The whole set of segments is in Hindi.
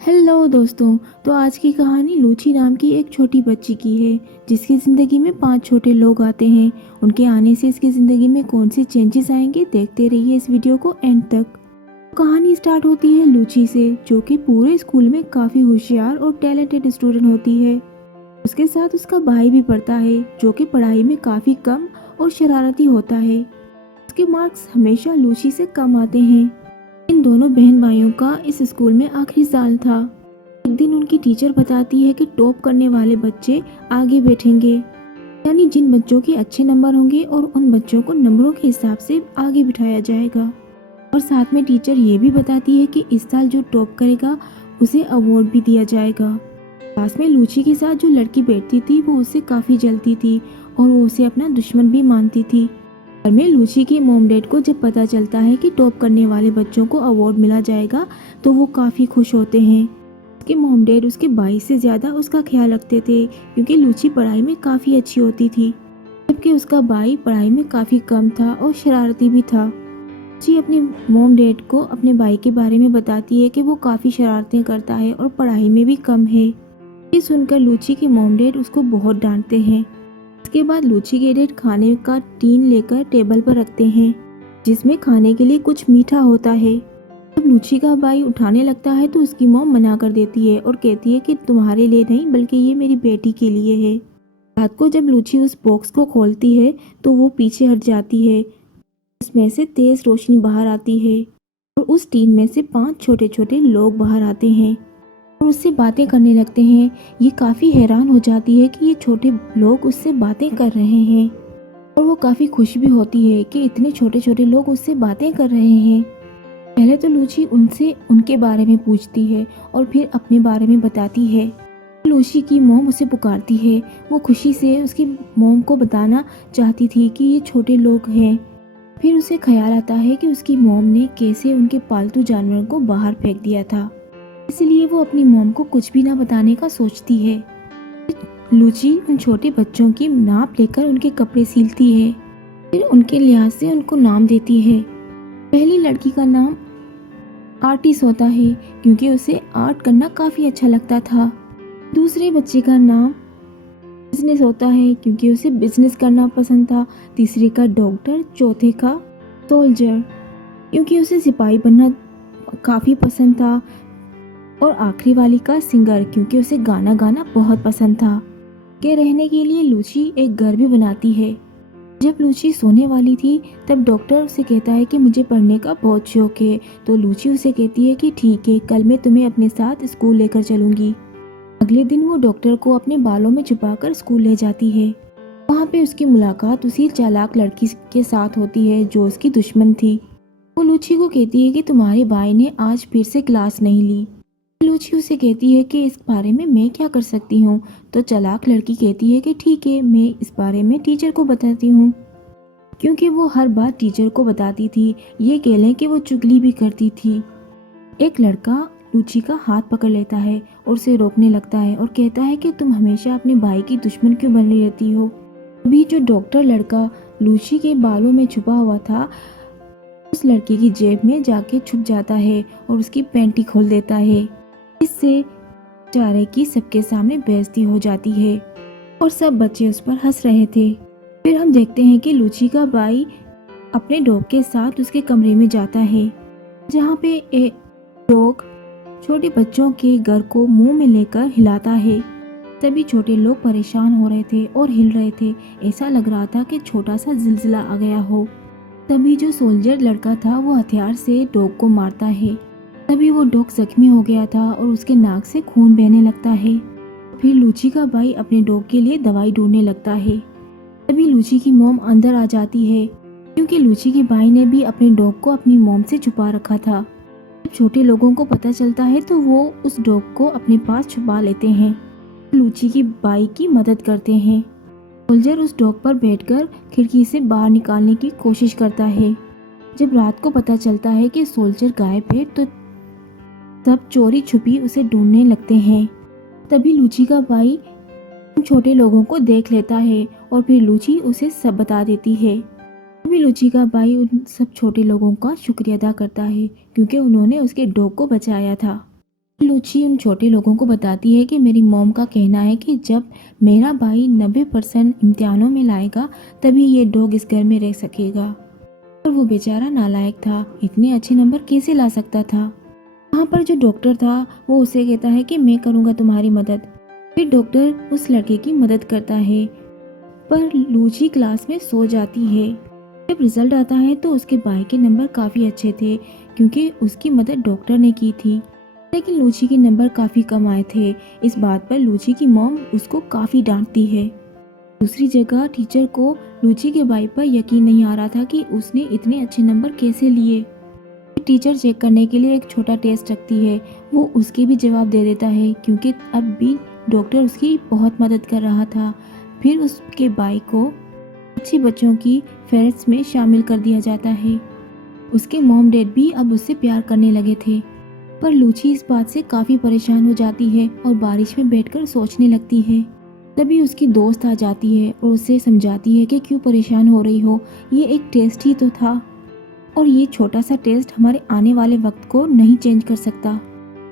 हेलो दोस्तों। तो आज की कहानी लूची नाम की एक छोटी बच्ची की है जिसकी ज़िंदगी में 5 छोटे लोग आते हैं। उनके आने से इसकी ज़िंदगी में कौन से चेंजेस आएंगे, देखते रहिए इस वीडियो को एंड तक। कहानी स्टार्ट होती है लूची से, जो कि पूरे स्कूल में काफ़ी होशियार और टैलेंटेड स्टूडेंट होती है। उसके साथ उसका भाई भी पढ़ता है, जो कि पढ़ाई में काफ़ी कम और शरारती होता है। उसके मार्क्स हमेशा लूची से कम आते हैं। इन दोनों बहन भाइयों का इस स्कूल में आखिरी साल था। एक दिन उनकी टीचर बताती है कि टॉप करने वाले बच्चे आगे बैठेंगे, यानी जिन बच्चों के अच्छे नंबर होंगे और उन बच्चों को नंबरों के हिसाब से आगे बिठाया जाएगा। और साथ में टीचर ये भी बताती है कि इस साल जो टॉप करेगा उसे अवार्ड भी दिया जाएगा। क्लास में लूची के साथ जो लड़की बैठती थी वो उससे काफ़ी जलती थी और वो उसे अपना दुश्मन भी मानती थी। घर में लूची के मॉम डैड को जब पता चलता है कि टॉप करने वाले बच्चों को अवार्ड मिला जाएगा तो वो काफ़ी खुश होते हैं। उसके मॉम डैड उसके भाई से ज़्यादा उसका ख्याल रखते थे, क्योंकि लूची पढ़ाई में काफ़ी अच्छी होती थी, जबकि उसका भाई पढ़ाई में काफ़ी कम था और शरारती भी था। लूची अपने मॉम डैड को अपने भाई के बारे में बताती है कि वो काफ़ी शरारतें करता है और पढ़ाई में भी कम है। ये सुनकर लूची के मॉम डैड उसको बहुत डांटते हैं। इसके बाद लूची के डैड खाने का टीन लेकर टेबल पर रखते हैं, जिसमें खाने के लिए कुछ मीठा होता है। जब लूची का भाई उठाने लगता है तो उसकी मॉम मना कर देती है और कहती है कि तुम्हारे लिए नहीं, बल्कि ये मेरी बेटी के लिए है। रात को जब लूची उस बॉक्स को खोलती है तो वो पीछे हट जाती है। उसमें से तेज रोशनी बाहर आती है और उस टीन में से 5 छोटे छोटे लोग बाहर आते हैं और उससे बातें करने लगते हैं। ये काफ़ी हैरान हो जाती है कि ये छोटे लोग उससे बातें कर रहे हैं और वो काफ़ी खुश भी होती है कि इतने छोटे छोटे लोग उससे बातें कर रहे हैं। पहले तो लूची उनसे उनके बारे में पूछती है और फिर अपने बारे में बताती है। लूची की मॉम उसे पुकारती है। वो खुशी से उसकी मॉम को बताना चाहती थी कि ये छोटे लोग हैं। फिर उसे ख्याल आता है कि उसकी मॉम ने कैसे उनके पालतू जानवरों को बाहर फेंक दिया था, इसलिए वो अपनी मॉम को कुछ भी ना बताने का सोचती है। लूची उन छोटे बच्चों की नाप लेकर उनके कपड़े सीलती है, फिर उनके लिहाज से उनको नाम देती है। पहली लड़की का नाम आर्टिस्ट होता है, क्योंकि उसे आर्ट करना काफ़ी अच्छा लगता था। दूसरे बच्चे का नाम बिजनेस होता है, क्योंकि उसे बिजनेस करना पसंद था। तीसरे का डॉक्टर, चौथे का सोल्जर, क्योंकि उसे सिपाही बनना काफ़ी पसंद था। और आखिरी वाली का सिंगर, क्योंकि उसे गाना गाना बहुत पसंद था। के रहने के लिए लूची एक घर भी बनाती है। जब लूची सोने वाली थी तब डॉक्टर उसे कहता है कि मुझे पढ़ने का बहुत शौक है। तो लूची उसे कहती है कि ठीक है, कल मैं तुम्हें अपने साथ स्कूल लेकर चलूंगी। अगले दिन वो डॉक्टर को अपने बालों में छुपाकर स्कूल ले जाती है। वहाँ पे उसकी मुलाकात उसी चालाक लड़की के साथ होती है जो उसकी दुश्मन थी। वो लूची को कहती है कि तुम्हारे भाई ने आज फिर से क्लास नहीं ली। लूची उसे कहती है कि इस बारे में मैं क्या कर सकती हूँ। तो चालाक लड़की कहती है कि ठीक है, मैं इस बारे में टीचर को बताती हूँ, क्योंकि वो हर बात टीचर को बताती थी। ये कह लें कि वो चुगली भी करती थी। एक लड़का लूची का हाथ पकड़ लेता है और उसे रोकने लगता है और कहता है कि तुम हमेशा अपने भाई की दुश्मन क्यों बनी रहती हो। अभी जो डॉक्टर लड़का लूची के बालों में छुपा हुआ था, उस लड़के की जेब में जाके छुप जाता है और उसकी पैंटी खोल देता है। इससे बेचारे की सबके सामने बेइज्जती हो जाती है और सब बच्चे उस पर हंस रहे थे। फिर हम देखते हैं कि लूची का भाई अपने डॉग के साथ उसके कमरे में जाता है, जहाँ पे एक डॉग छोटे बच्चों के घर को मुंह में लेकर हिलाता है। सभी छोटे लोग परेशान हो रहे थे और हिल रहे थे। ऐसा लग रहा था कि छोटा सा जिलजिला आ गया हो। तभी जो सोल्जर लड़का था वो हथियार से डॉग को मारता है। तभी वो डॉग जख्मी हो गया था और उसके नाक से खून बहने लगता है। फिर लूची का भाई अपने डॉग के लिए दवाई ढूंढने लगता है। तभी लूची की मॉम अंदर आ जाती है, क्योंकि लूची के भाई ने भी अपने डॉग को अपनी मॉम से छुपा रखा था। जब छोटे लोगों को पता चलता है तो वो उस डॉग को अपने पास छुपा लेते हैं, लूची की भाई की मदद करते हैं। सोल्जर उस डॉग पर बैठकर खिड़की से बाहर निकालने की कोशिश करता है। जब रात को पता चलता है कि सोल्जर गायब है तो सब चोरी छुपी उसे ढूंढने लगते हैं। तभी लूची का भाई उन छोटे लोगों को देख लेता है और फिर लूची उसे सब बता देती है। तभी लूची का भाई उन सब छोटे लोगों का शुक्रिया अदा करता है, क्योंकि उन्होंने उसके डॉग को बचाया था। लूची उन छोटे लोगों को बताती है कि मेरी मॉम का कहना है कि जब मेरा भाई 90% इम्तिहानों में लाएगा तभी ये डॉग इस घर में रह सकेगा। और वो बेचारा नालायक था, इतने अच्छे नंबर कैसे ला सकता था। वहाँ पर जो डॉक्टर था वो उसे कहता है कि मैं करूँगा तुम्हारी मदद। फिर डॉक्टर उस लड़के की मदद करता है, पर लूची क्लास में सो जाती है। जब रिजल्ट आता है तो उसके भाई के नंबर काफ़ी अच्छे थे क्योंकि उसकी मदद डॉक्टर ने की थी, लेकिन लूची के नंबर काफ़ी कम आए थे। इस बात पर लूची की मॉम उसको काफ़ी डांटती है। दूसरी जगह टीचर को लूची के भाई पर यकीन नहीं आ रहा था कि उसने इतने अच्छे नंबर कैसे लिए। टीचर चेक करने के लिए एक छोटा टेस्ट रखती है। वो उसके भी जवाब दे देता है क्योंकि अब भी डॉक्टर उसकी बहुत मदद कर रहा था। फिर उसके भाई को अच्छे बच्चों की फेहरिस्त में शामिल कर दिया जाता है। उसके मॉम डैड भी अब उससे प्यार करने लगे थे, पर लूची इस बात से काफ़ी परेशान हो जाती है और बारिश में बैठकर सोचने लगती है। तभी उसकी दोस्त आ जाती है और उसे समझाती है कि क्यों परेशान हो रही हो, ये एक टेस्ट ही तो था और ये छोटा सा टेस्ट हमारे आने वाले वक्त को नहीं चेंज कर सकता।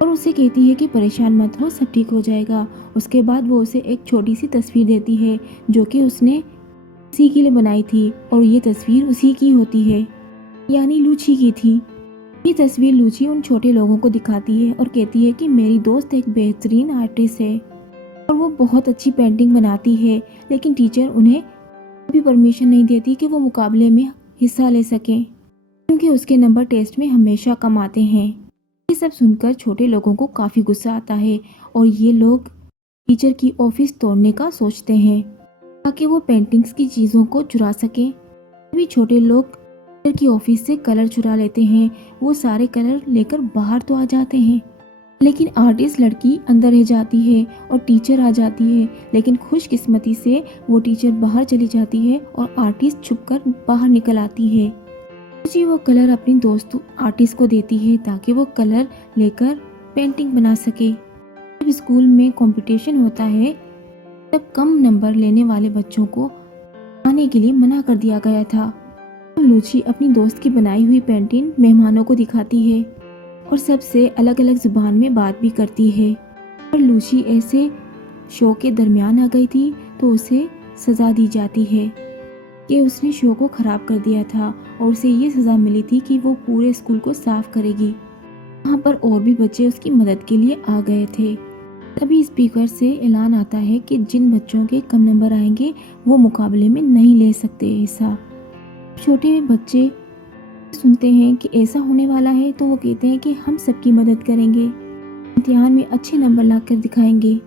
और उसे कहती है कि परेशान मत हो, सब ठीक हो जाएगा। उसके बाद वो उसे एक छोटी सी तस्वीर देती है जो कि उसने उसी के लिए बनाई थी और ये तस्वीर उसी की होती है, यानी लूची की थी। ये तस्वीर लूची उन छोटे लोगों को दिखाती है और कहती है कि मेरी दोस्त एक बेहतरीन आर्टिस्ट है और वो बहुत अच्छी पेंटिंग बनाती है, लेकिन टीचर उन्हें कभी परमिशन नहीं देती कि वो मुकाबले में हिस्सा ले सकें क्योंकि उसके नंबर टेस्ट में हमेशा कम आते हैं। ये सब सुनकर छोटे लोगों को काफ़ी गुस्सा आता है और ये लोग टीचर की ऑफिस तोड़ने का सोचते हैं ताकि वो पेंटिंग्स की चीज़ों को चुरा सकें। तभी छोटे लोग टीचर की ऑफिस से कलर चुरा लेते हैं। वो सारे कलर लेकर बाहर तो आ जाते हैं, लेकिन आर्टिस्ट लड़की अंदर रह जाती है और टीचर आ जाती है, लेकिन खुशकिस्मती से वो टीचर बाहर चली जाती है और आर्टिस्ट छुपकर बाहर निकल आती है। जी वो कलर अपनी दोस्त आर्टिस्ट को देती है ताकि वो कलर लेकर पेंटिंग बना सके। जब स्कूल में कंपटीशन होता है तब कम नंबर लेने वाले बच्चों को आने के लिए मना कर दिया गया था। लूची अपनी दोस्त की बनाई हुई पेंटिंग मेहमानों को दिखाती है और सबसे अलग अलग जुबान में बात भी करती है। और लूची ऐसे शो के दरमियान आ गई थी तो उसे सज़ा दी जाती है कि उसने शो को ख़राब कर दिया था और उसे ये सज़ा मिली थी कि वो पूरे स्कूल को साफ करेगी। वहाँ पर और भी बच्चे उसकी मदद के लिए आ गए थे। तभी स्पीकर से ऐलान आता है कि जिन बच्चों के कम नंबर आएंगे वो मुकाबले में नहीं ले सकते हिस्सा। छोटे बच्चे सुनते हैं कि ऐसा होने वाला है तो वो कहते हैं कि हम सबकी मदद करेंगे, इम्तिहान में अच्छे नंबर लाकर दिखाएंगे।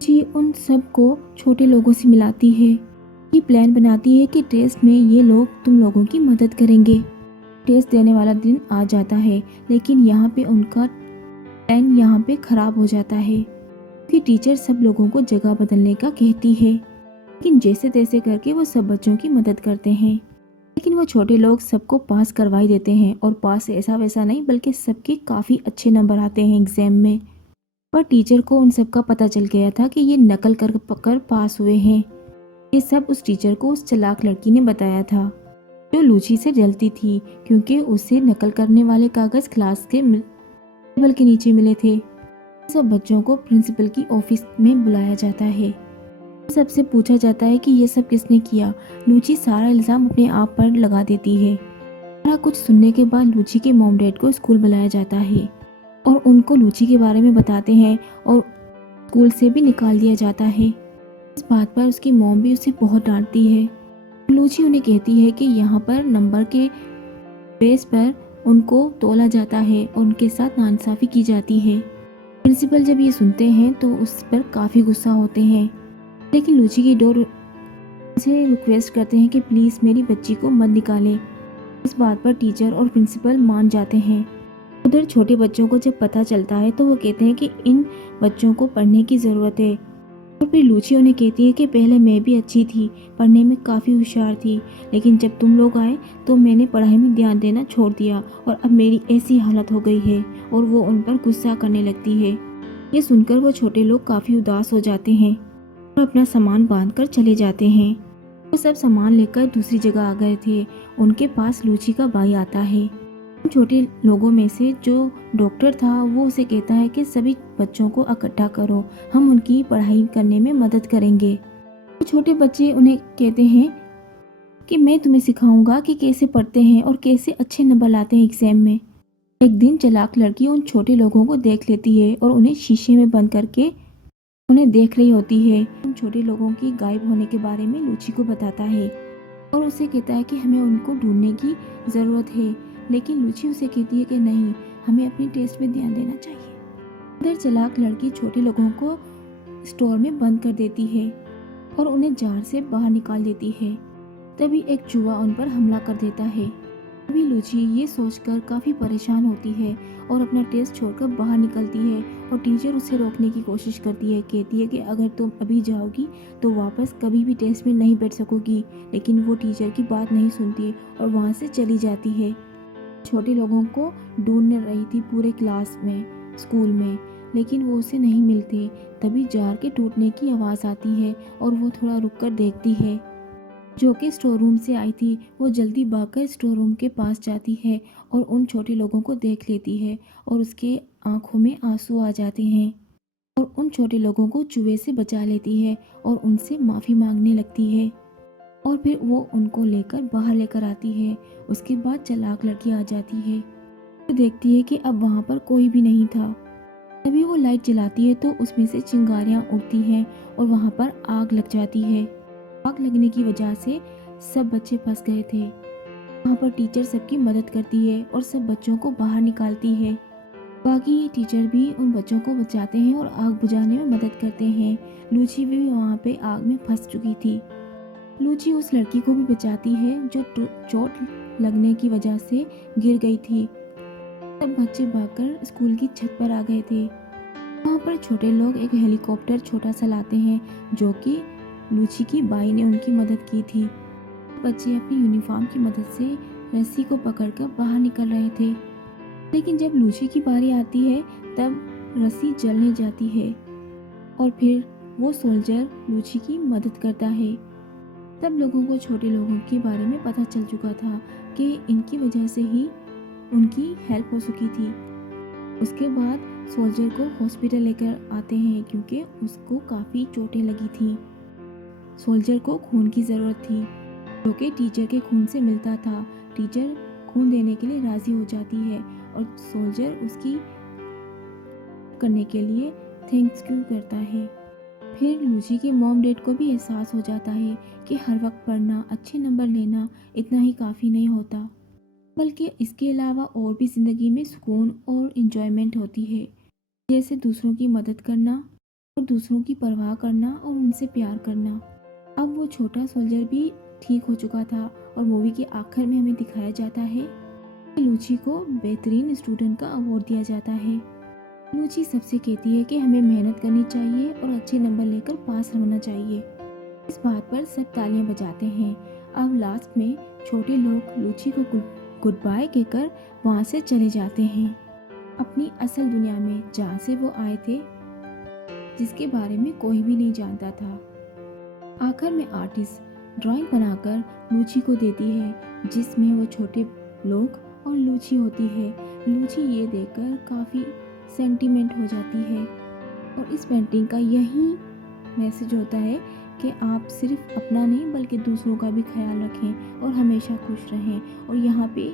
जी उन सबको छोटे लोगों से मिलाती है। ये प्लान बनाती है कि टेस्ट में ये लोग तुम लोगों की मदद करेंगे। टेस्ट देने वाला दिन आ जाता है, लेकिन यहाँ पे उनका प्लान यहाँ पे ख़राब हो जाता है। फिर टीचर सब लोगों को जगह बदलने का कहती है, लेकिन जैसे तैसे करके वो सब बच्चों की मदद करते हैं। लेकिन वो छोटे लोग सबको पास करवाई देते हैं और पास ऐसा वैसा नहीं बल्कि सबके काफ़ी अच्छे नंबर आते हैं एग्ज़ाम में। पर टीचर को उन सब का पता चल गया था कि ये नकल कर पास हुए हैं। ये सब उस टीचर को उस चालाक लड़की ने बताया था जो लूची से जलती थी क्योंकि उसे नकल करने वाले कागज़ क्लास के टेबल के नीचे मिले थे। सब बच्चों को प्रिंसिपल की ऑफिस में बुलाया जाता है। सबसे पूछा जाता है कि ये सब किसने किया। लूची सारा इल्ज़ाम अपने आप पर लगा देती है। सारा कुछ सुनने के बाद लूची के मॉम डैड को स्कूल बुलाया जाता है और उनको लूची के बारे में बताते हैं और स्कूल से भी निकाल दिया जाता है। इस बात पर उसकी मॉम भी उसे बहुत डांटती है। लूची उन्हें कहती है कि यहाँ पर नंबर के बेस पर उनको तोला जाता है और उनके साथ नाइंसाफ़ी की जाती है। प्रिंसिपल जब ये सुनते हैं तो उस पर काफ़ी गुस्सा होते हैं, लेकिन लूची की डोर से रिक्वेस्ट करते हैं कि प्लीज़ मेरी बच्ची को मत निकालें। इस बात पर टीचर और प्रिंसिपल मान जाते हैं। उधर छोटे बच्चों को जब पता चलता है तो वो कहते हैं कि इन बच्चों को पढ़ने की ज़रूरत है। और फिर लूची उन्हें कहती है कि पहले मैं भी अच्छी थी, पढ़ने में काफ़ी होशियार थी, लेकिन जब तुम लोग आए तो मैंने पढ़ाई में ध्यान देना छोड़ दिया और अब मेरी ऐसी हालत हो गई है। और वो उन पर गुस्सा करने लगती है। ये सुनकर वो छोटे लोग काफ़ी उदास हो जाते हैं और अपना सामान बांधकर चले जाते हैं। वो सब सामान लेकर दूसरी जगह आ गए थे। उनके पास लूची का भाई आता है। छोटे लोगों में से जो डॉक्टर था वो उसे कहता है कि सभी बच्चों को इकट्ठा करो, हम उनकी पढ़ाई करने में मदद करेंगे। छोटे बच्चे उन्हें कहते हैं कि मैं तुम्हें सिखाऊंगा कि कैसे पढ़ते हैं और कैसे अच्छे नंबर लाते हैं एग्जाम में। एक दिन चालाक लड़की उन छोटे लोगों को देख लेती है और उन्हें शीशे में बंद करके उन्हें देख रही होती है। उन छोटे लोगों की गायब होने के बारे में लूची को बताता है और उसे कहता है कि हमें उनको ढूंढने की ज़रूरत है, लेकिन लूची उसे कहती है कि नहीं, हमें अपनी टेस्ट पे ध्यान देना चाहिए। इधर चालाक लड़की छोटे लोगों को स्टोर में बंद कर देती है और उन्हें जार से बाहर निकाल देती है। तभी एक चूहा उन पर हमला कर देता है। तभी लूची ये सोचकर काफ़ी परेशान होती है और अपना टेस्ट छोड़कर बाहर निकलती है और टीचर उसे रोकने की कोशिश करती है। कहती है कि अगर तुम अभी जाओगी तो वापस कभी भी टेस्ट में नहीं बैठ सकोगी, लेकिन वो टीचर की बात नहीं सुनती और वहाँ से चली जाती है। छोटे लोगों को ढूंढ रही थी पूरे क्लास में, स्कूल में, लेकिन वो उसे नहीं मिलते। तभी जार के टूटने की आवाज़ आती है और वो थोड़ा रुककर देखती है। जो कि स्टोर रूम से आई थी, वो जल्दी भागकर स्टोर रूम के पास जाती है और उन छोटे लोगों को देख लेती है और उसके आंखों में आंसू आ जाते हैं और उन छोटे लोगों को चूहे से बचा लेती है और उनसे माफ़ी मांगने लगती है और फिर वो उनको लेकर बाहर लेकर आती है। उसके बाद चालाक लड़की आ जाती है, तो देखती है कि अब वहाँ पर कोई भी नहीं था। तभी वो लाइट जलाती है तो उसमें से चिंगारियाँ उड़ती हैं और वहाँ पर आग लग जाती है। आग लगने की वजह से सब बच्चे फंस गए थे। वहाँ पर टीचर सबकी मदद करती है और सब बच्चों को बाहर निकालती है। बाकी टीचर भी उन बच्चों को बचाते हैं और आग बुझाने में मदद करते हैं। लूची भी वहाँ पे आग में फंस चुकी थी। लूची उस लड़की को भी बचाती है जो चोट लगने की वजह से गिर गई थी। सब बच्चे भागकर स्कूल की छत पर आ गए थे। वहाँ पर छोटे लोग एक हेलीकॉप्टर छोटा सा लाते हैं जो कि लूची की बाई ने उनकी मदद की थी। बच्चे अपनी यूनिफॉर्म की मदद से रस्सी को पकड़कर बाहर निकल रहे थे, लेकिन जब लूची की बारी आती है तब रस्सी जलने जाती है और फिर वो सोल्जर लूची की मदद करता है। तब लोगों को छोटे लोगों के बारे में पता चल चुका था कि इनकी वजह से ही उनकी हेल्प हो चुकी थी। उसके बाद सोल्जर को हॉस्पिटल लेकर आते हैं क्योंकि उसको काफ़ी चोटें लगी थी। सोल्जर को खून की ज़रूरत थी जो कि टीचर के खून से मिलता था। टीचर खून देने के लिए राज़ी हो जाती है और सोल्जर उसकी करने के लिए थैंक्स यू करता है। फिर लूची के मॉम डैड को भी एहसास हो जाता है कि हर वक्त पढ़ना, अच्छे नंबर लेना इतना ही काफ़ी नहीं होता, बल्कि इसके अलावा और भी ज़िंदगी में सुकून और इन्जॉयमेंट होती है, जैसे दूसरों की मदद करना और दूसरों की परवाह करना और उनसे प्यार करना। अब वो छोटा सोल्जर भी ठीक हो चुका था और मूवी के आखिर में हमें दिखाया जाता है कि लूची को बेहतरीन स्टूडेंट का अवार्ड दिया जाता है। लूची सबसे कहती है कि हमें मेहनत करनी चाहिए और अच्छे नंबर लेकर पास होना चाहिए। इस बात पर सब तालियां बजाते हैं। अब लास्ट में छोटे लोग लूची को गुड बाय कहकर वहाँ से चले जाते हैं अपनी असल दुनिया में, जहाँ से वो आए थे, जिसके बारे में कोई भी नहीं जानता था। आखिर में आर्टिस्ट ड्राइंग बनाकर लूची को देती है जिसमें वो छोटे लोग और लूची होती है। लूची ये देखकर काफ़ी सेंटीमेंट हो जाती है और इस पेंटिंग का यही मैसेज होता है कि आप सिर्फ अपना नहीं बल्कि दूसरों का भी ख्याल रखें और हमेशा खुश रहें। और यहाँ पे